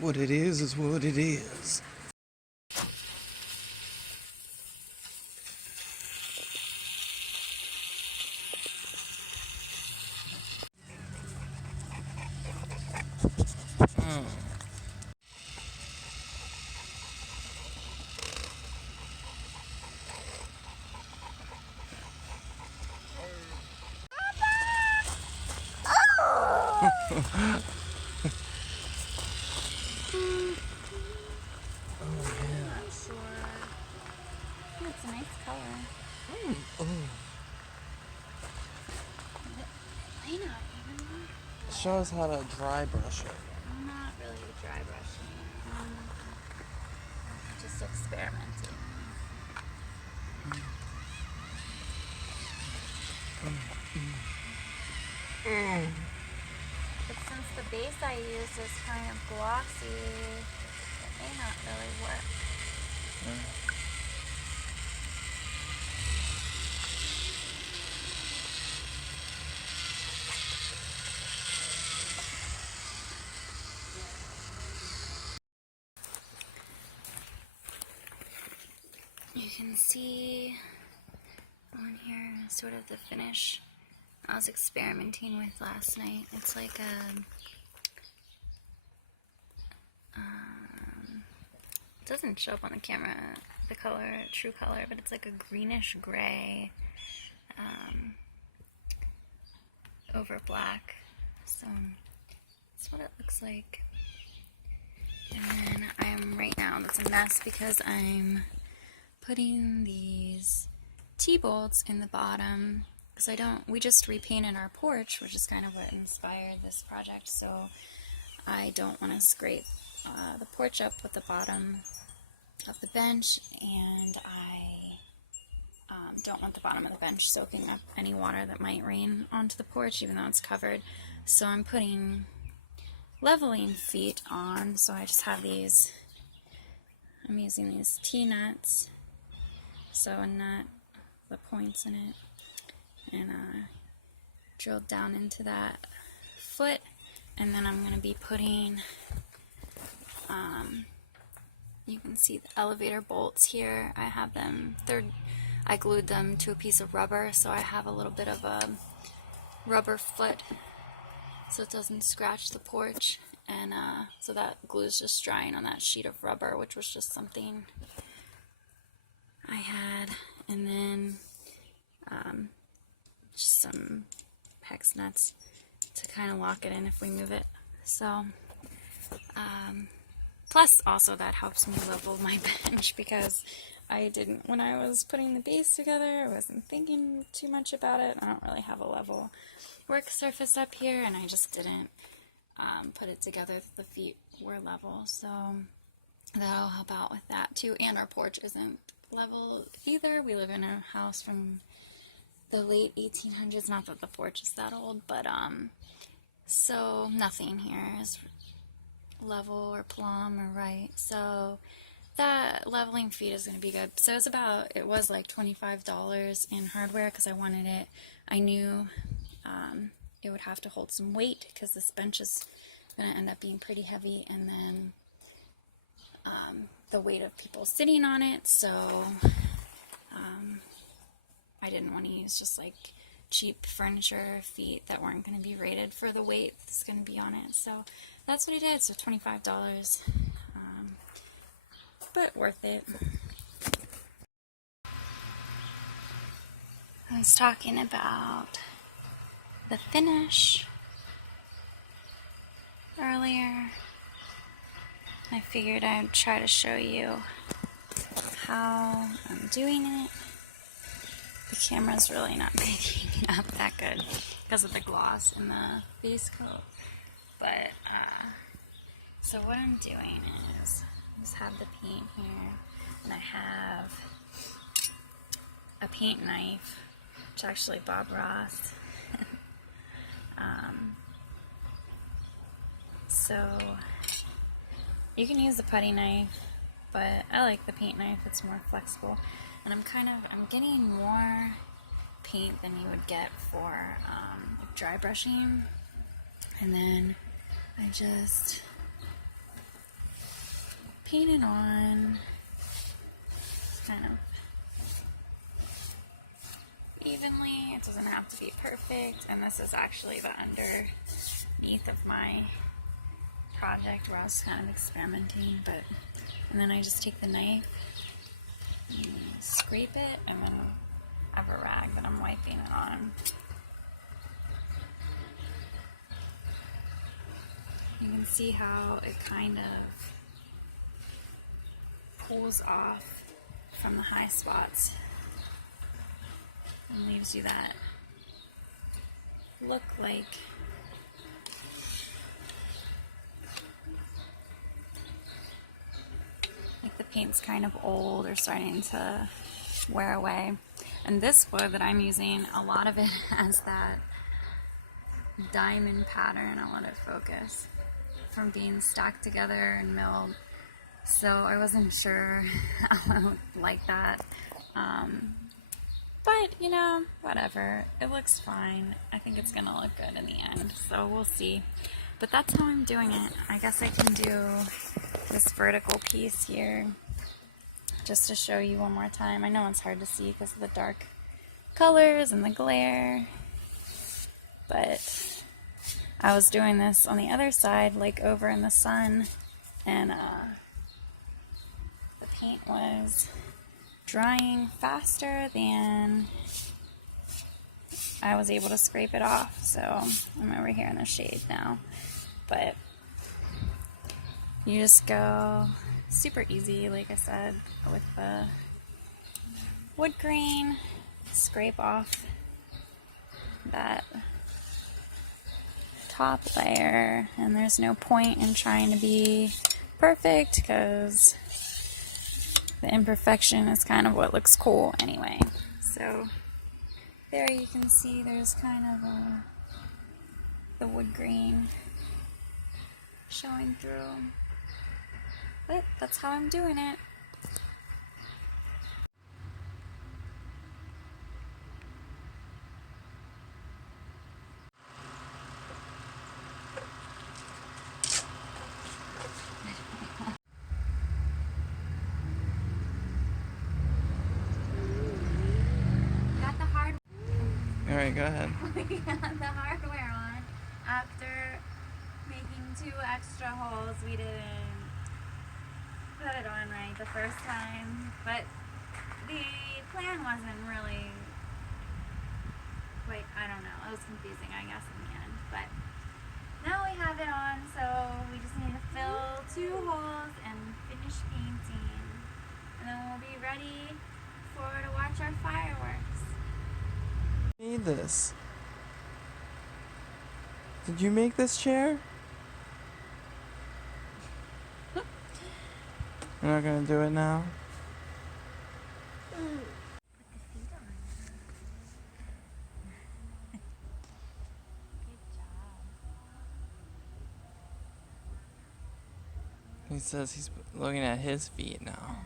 What it is what it is. Sure. It's a nice color. I know. Show us how to dry brush it. I'm not really dry brushing. Just experimenting. But since the base I use is kind of glossy, it may not really work. You can see on here sort of the finish I was experimenting with last night. It's like a, it doesn't show up on the camera, the color, true color, but it's like a greenish gray over black. So that's what it looks like. And then right now, it's a mess because I'm putting these T-bolts in the bottom because we just repainted our porch, which is kind of what inspired this project, so I don't want to scrape the porch up with the bottom of the bench, and I don't want the bottom of the bench soaking up any water that might rain onto the porch, even though it's covered. So I'm putting leveling feet on, so I just have these, I'm using these T-nuts, so a nut, the points in it, and drilled down into that foot, and then I'm going to be putting, you can see the elevator bolts here. I have them, I glued them to a piece of rubber, so I have a little bit of a rubber foot so it doesn't scratch the porch, and so that glue is just drying on that sheet of rubber, which was just something I had, and then just some hex nuts to kind of lock it in if we move it. So plus also that helps me level my bench because I didn't, when I was putting the base together, I wasn't thinking too much about it. I don't really have a level work surface up here, and I just didn't put it together that the feet were level, so that'll help out with that too. And our porch isn't level either. We live in a house from the late 1800s, not that the porch is that old, but so nothing here is level or plumb or right, so that leveling feet is going to be good. So it was like $25 in hardware because I wanted it. I knew it would have to hold some weight because this bench is going to end up being pretty heavy, and then the weight of people sitting on it, so I didn't want to use just like cheap furniture feet that weren't going to be rated for the weight that's going to be on it. So that's what I did. So $25, but worth it. I was talking about the finish earlier. I figured I'd try to show you how I'm doing it. The camera's really not picking up that good because of the gloss in the base coat. But, so what I'm doing is, I just have the paint here, and I have a paint knife, which actually Bob Ross. So, you can use the putty knife, but I like the paint knife, it's more flexible. And I'm getting more paint than you would get for dry brushing. And then I just paint it on kind of evenly. It doesn't have to be perfect, and this is actually the underneath of my project where I was kind of experimenting, and then I just take the knife and scrape it, and then I have a rag that I'm wiping it on. You can see how it kind of pulls off from the high spots and leaves you that look like the paint's kind of old or starting to wear away. And this wood that I'm using, a lot of it has that diamond pattern. I'll let it focus, from being stacked together and milled. So I wasn't sure I would like that. But, you know, whatever. It looks fine. I think it's gonna look good in the end. So we'll see. But that's how I'm doing it. I guess I can do this vertical piece here just to show you one more time. I know it's hard to see because of the dark colors and the glare. But I was doing this on the other side, like over in the sun, and the paint was drying faster than I was able to scrape it off. So I'm over here in the shade now. But you just go super easy, like I said, with the wood grain, scrape off that top layer, and there's no point in trying to be perfect because the imperfection is kind of what looks cool anyway. So there you can see there's kind of the wood grain showing through. But that's how I'm doing it. Got the Alright, go ahead. the hardware on. After making 2 extra holes, we didn't put it on right the first time, but the plan wasn't really quite, I don't know, it was confusing, I guess, in the end. But now we have it on, so we just need to fill 2 holes and finish painting, and then we'll be ready to watch our fireworks. Made this. Did you make this chair? You're not gonna do it now? Put the feet on. Good job. He says he's looking at his feet now.